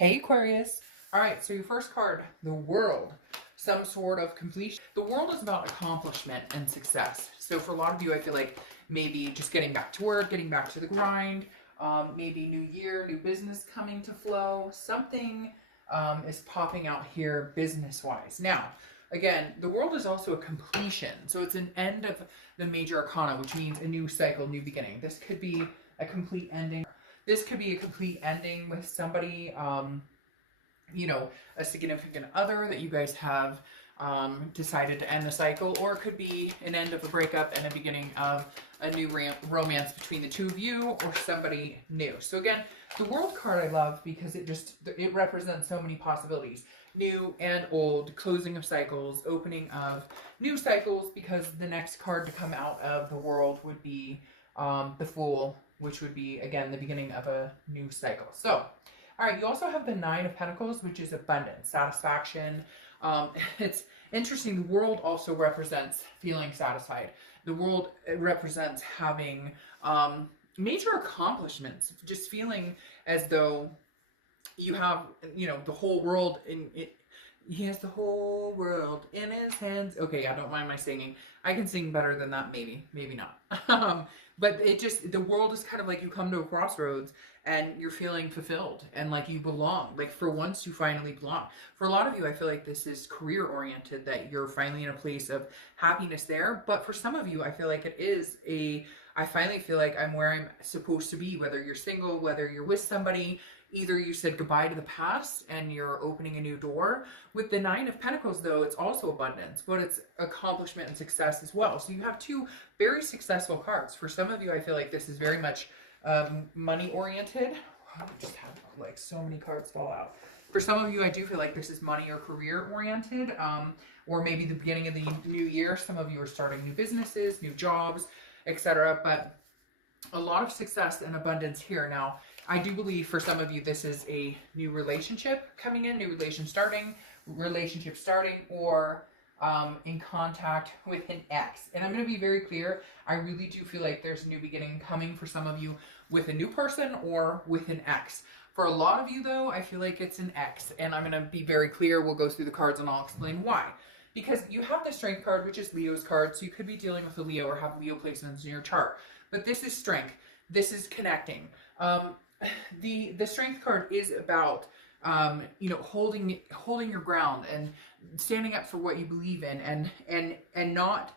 Hey Aquarius. All right, so your first card, the world, some sort of completion. The world is about accomplishment and success. So for a lot of you, I feel like maybe just getting back to work, getting back to the grind, maybe new year, new business coming to flow. Something is popping out here business-wise. Now, again, the world is also a completion. So it's an end of the major arcana, which means a new cycle, new beginning. This could be a complete ending. This could be a complete ending with somebody, you know, a significant other that you guys have decided to end the cycle, or it could be an end of a breakup and a beginning of a new romance between the two of you or somebody new. So again, the world card I love because it represents so many possibilities. New and old, closing of cycles, opening of new cycles, because the next card to come out of the world would be the Fool, which would be, again, the beginning of a new cycle. So, all right, you also have the Nine of Pentacles, which is abundance, satisfaction. It's interesting. The world also represents feeling satisfied. The world represents having major accomplishments, just feeling as though you have, you know, the whole world in it. He has the whole world in his hands. Okay, I don't mind my singing. I can sing better than that, maybe not. But the world is kind of like you come to a crossroads and you're feeling fulfilled and like you belong. Like for once you finally belong. For a lot of you, I feel like this is career oriented, that you're finally in a place of happiness there. But for some of you, I feel like I finally feel like I'm where I'm supposed to be, whether you're single, whether you're with somebody. Either you said goodbye to the past and you're opening a new door. With the Nine of Pentacles, though, it's also abundance, but it's accomplishment and success as well. So you have two very successful cards. For some of you, I feel like this is very much money oriented. I just have like so many cards fall out. For some of you, I do feel like this is money or career oriented, or maybe the beginning of the new year. Some of you are starting new businesses, new jobs, etc. But a lot of success and abundance here. Now, I do believe for some of you, this is a new relationship coming in, new relationship starting, or in contact with an ex. And I'm going to be very clear. I really do feel like there's a new beginning coming for some of you with a new person or with an ex. For a lot of you, though, I feel like it's an ex. And I'm going to be very clear. We'll go through the cards and I'll explain why. Because you have the Strength card, which is Leo's card. So you could be dealing with a Leo or have Leo placements in your chart. But this is strength. This is connecting. The Strength card is about you know, holding your ground and standing up for what you believe in, and not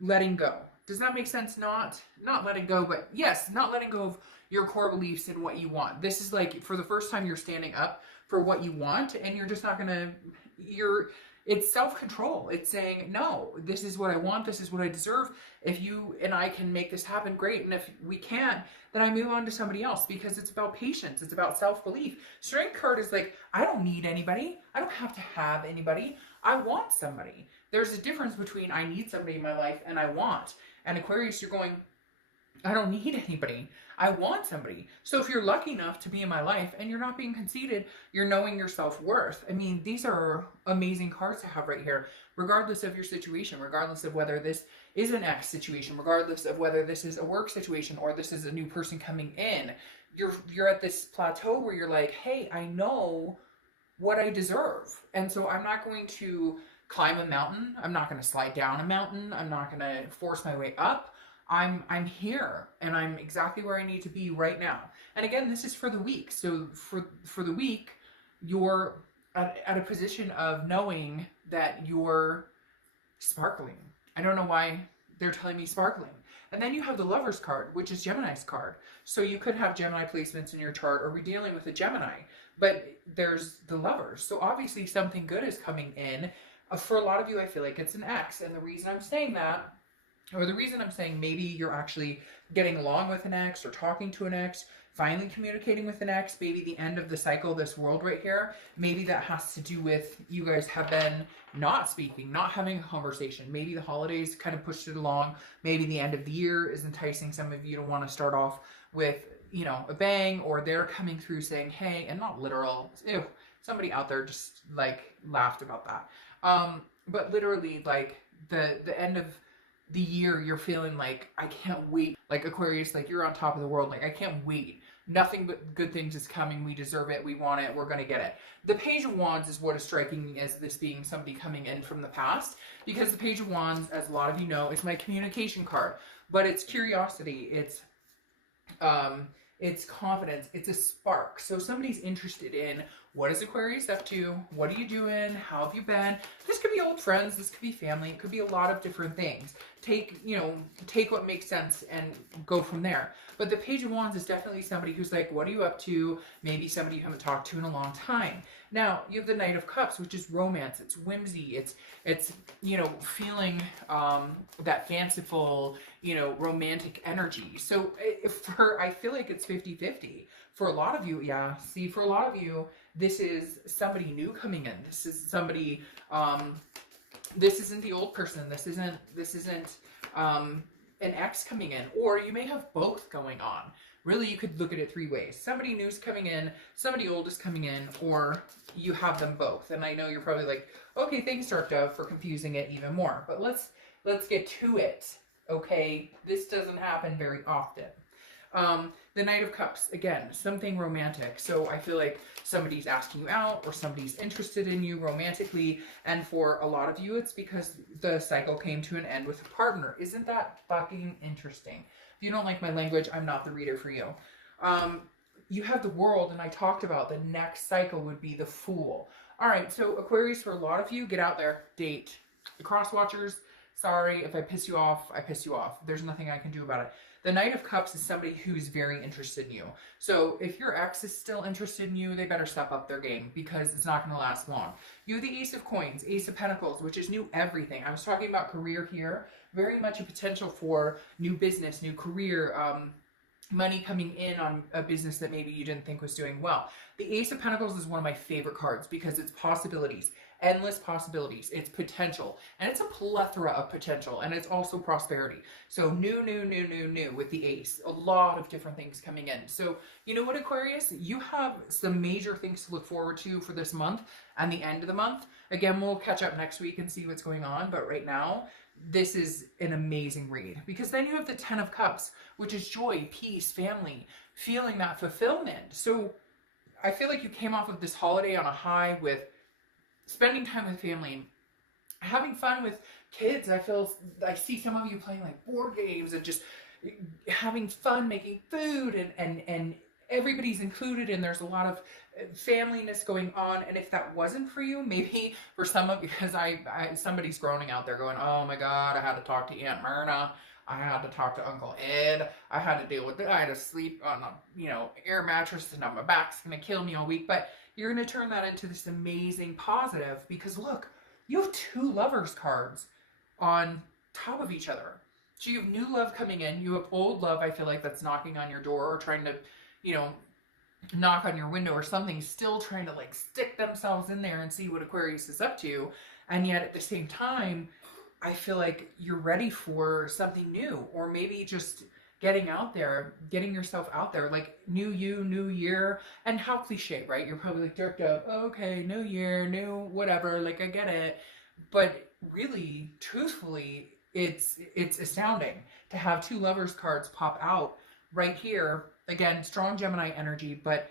letting go. Does that make sense? Not letting go, but yes, not letting go of your core beliefs and what you want. This is like for the first time you're standing up for what you want, and you're just not gonna. It's self-control. It's saying, no, this is what I want. This is what I deserve. If you and I can make this happen, great. And if we can't, then I move on to somebody else, because it's about patience. It's about self-belief. Strength card is like, I don't need anybody. I don't have to have anybody. I want somebody. There's a difference between I need somebody in my life and I want. And Aquarius, you're going, I don't need anybody. I want somebody. So if you're lucky enough to be in my life and you're not being conceited, you're knowing your self-worth. I mean, these are amazing cards to have right here, regardless of your situation, regardless of whether this is an ex situation, regardless of whether this is a work situation or this is a new person coming in. You're at this plateau where you're like, hey, I know what I deserve. And so I'm not going to climb a mountain. I'm not going to slide down a mountain. I'm not going to force my way up. I'm here and I'm exactly where I need to be right now. And again, this is for the week. So for the week, you're at a position of knowing that you're sparkling. I don't know why they're telling me sparkling. And then you have the Lover's card, which is Gemini's card. So you could have Gemini placements in your chart or be dealing with a Gemini, but there's the Lovers. So obviously something good is coming in. For a lot of you, I feel like it's an ex. And the reason I'm saying that, or the reason I'm saying maybe you're actually getting along with an ex or talking to an ex, finally communicating with an ex, maybe the end of the cycle, this world right here, maybe that has to do with you guys have been not speaking, not having a conversation. Maybe the holidays kind of pushed it along. Maybe the end of the year is enticing some of you to want to start off with, you know, a bang, or they're coming through saying, hey, and not literal. Ew, somebody out there just like laughed about that. But literally like the end of the year, you're feeling like, I can't wait. Like Aquarius, like you're on top of the world. Like I can't wait Nothing but good things is coming. We deserve it. We want it. We're going to get it. The Page of Wands is what is striking me as this being somebody coming in from the past, because the Page of Wands, as a lot of you know, is my communication card. But it's curiosity. It's confidence. It's a spark. So somebody's interested in, what is Aquarius up to? What are you doing? How have you been? This could be old friends. This could be family. It could be a lot of different things. Take what makes sense and go from there. But the Page of Wands is definitely somebody who's like, what are you up to? Maybe somebody you haven't talked to in a long time. Now, you have the Knight of Cups, which is romance. It's whimsy. It's feeling that fanciful, romantic energy. So I feel like it's 50-50. For a lot of you, yeah. See, for a lot of you, this is somebody new coming in. This is somebody, this isn't the old person. This isn't an ex coming in. Or you may have both going on. Really, you could look at it three ways. Somebody new's coming in, somebody old is coming in, or you have them both. And I know you're probably like, okay, thanks, Dark Dove, for confusing it even more. But let's get to it, okay? This doesn't happen very often. The Knight of Cups, again, something romantic. So I feel like somebody's asking you out or somebody's interested in you romantically. And for a lot of you, it's because the cycle came to an end with a partner. Isn't that fucking interesting? If you don't like my language, I'm not the reader for you. You have the World, and I talked about the next cycle would be the Fool. All right, so Aquarius, for a lot of you, get out there, date. The cross watchers, sorry, if I piss you off, I piss you off. There's nothing I can do about it. The Knight of Cups is somebody who's very interested in you. So if your ex is still interested in you, they better step up their game, because it's not going to last long. You have the Ace of Coins, Ace of Pentacles, which is new everything. I was talking about career here. Very much a potential for new business, new career, money coming in on a business that maybe you didn't think was doing well. The Ace of Pentacles is one of my favorite cards because it's possibilities, endless possibilities. It's potential, and it's a plethora of potential, and it's also prosperity. So new with the Ace. A lot of different things coming in. So you know what, Aquarius? You have some major things to look forward to for this month and the end of the month. Again, we'll catch up next week and see what's going on, but right now, this is an amazing read, because then you have the Ten of Cups, which is joy, peace, family, feeling that fulfillment. So I feel like you came off of this holiday on a high with spending time with family, having fun with kids. I see some of you playing like board games and just having fun making food, and everybody's included, and there's a lot of familyness going on. And if that wasn't for you, maybe for some of, because somebody's groaning out there going, oh my God, I had to talk to Aunt Myrna, I had to talk to Uncle Ed, I had to deal with it, I had to sleep on a air mattress, and my back's gonna kill me all week. But you're gonna turn that into this amazing positive, because look, you have two Lovers cards on top of each other. So you have new love coming in, you have old love, I feel like, that's knocking on your door or trying to knock on your window or something, still trying to like stick themselves in there and see what Aquarius is up to. And yet at the same time, I feel like you're ready for something new, or maybe just getting out there, getting yourself out there, like new you, new year. And how cliche, right? You're probably like, Dirk Dove, okay, new year, new whatever, like I get it. But really, truthfully, it's astounding to have two Lovers cards pop out right here. Again, strong Gemini energy, but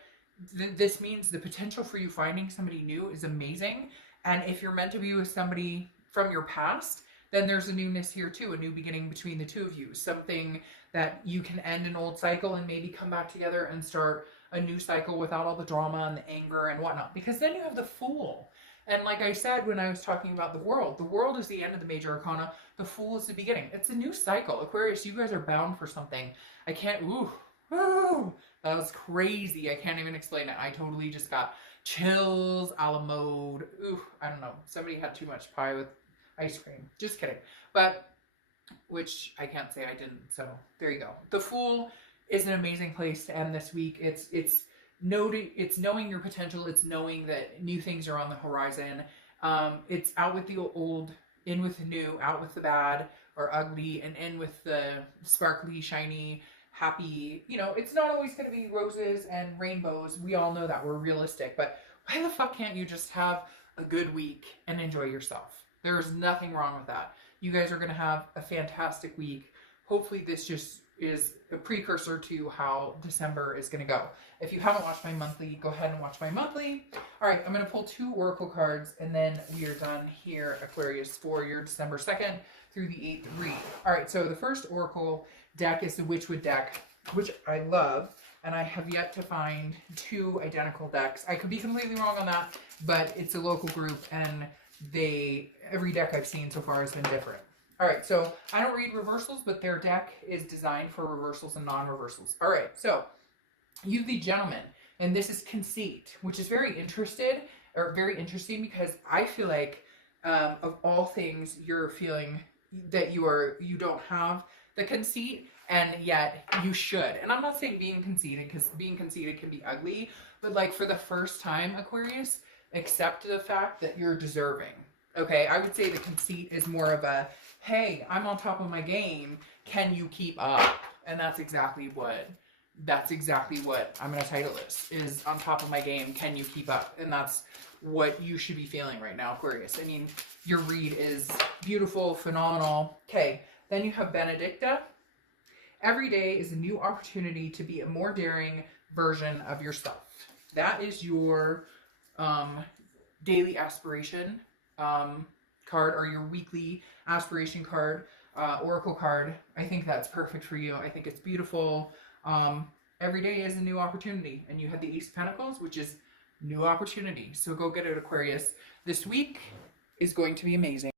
this means the potential for you finding somebody new is amazing. And if you're meant to be with somebody from your past, then there's a newness here too, a new beginning between the two of you. Something that you can end an old cycle and maybe come back together and start a new cycle without all the drama and the anger and whatnot. Because then you have the Fool. And like I said when I was talking about the World is the end of the major arcana. The Fool is the beginning. It's a new cycle. Aquarius, you guys are bound for something. I can't, that was crazy. I can't even explain it. I totally just got chills a la mode. I don't know. Somebody had too much pie with ice cream. Just kidding. But, which I can't say I didn't. So there you go. The Fool is an amazing place to end this week. It's knowing your potential. It's knowing that new things are on the horizon. It's out with the old, in with the new, out with the bad or ugly, and in with the sparkly, shiny, happy. It's not always going to be roses and rainbows. We all know that. We're realistic. But why the fuck can't you just have a good week and enjoy yourself? There is nothing wrong with that. You guys are going to have a fantastic week. Hopefully this just is a precursor to how December is going to go. If you haven't watched my monthly, go ahead and watch my monthly. All right, I'm going to pull 2 oracle cards, and then we are done here, Aquarius, for your December 2nd through the 8th read. All right, so the first oracle deck is the Witchwood deck, which I love, and I have yet to find 2 identical decks. I could be completely wrong on that, but it's a local group, and every deck I've seen so far has been different. All right, so I don't read reversals, but their deck is designed for reversals and non-reversals. All right, so you have the Gentleman, and this is Conceit, which is very interesting because I feel like of all things, you're feeling that you don't have the conceit, and yet you should. And I'm not saying being conceited, because being conceited can be ugly, but like for the first time, Aquarius, accept the fact that you're deserving. Okay, I would say the conceit is more of a, hey, I'm on top of my game, can you keep up? And that's exactly what I'm going to title this, is on top of my game, can you keep up? And that's what you should be feeling right now, Aquarius. I mean, your read is beautiful, phenomenal. Okay, then you have Benedicta. Every day is a new opportunity to be a more daring version of yourself. That is your daily aspiration card, or your weekly aspiration card, oracle card. I think that's perfect for you. I think it's beautiful. Every day is a new opportunity, and you have the Ace of Pentacles, which is new opportunity. So go get it, Aquarius. This week is going to be amazing.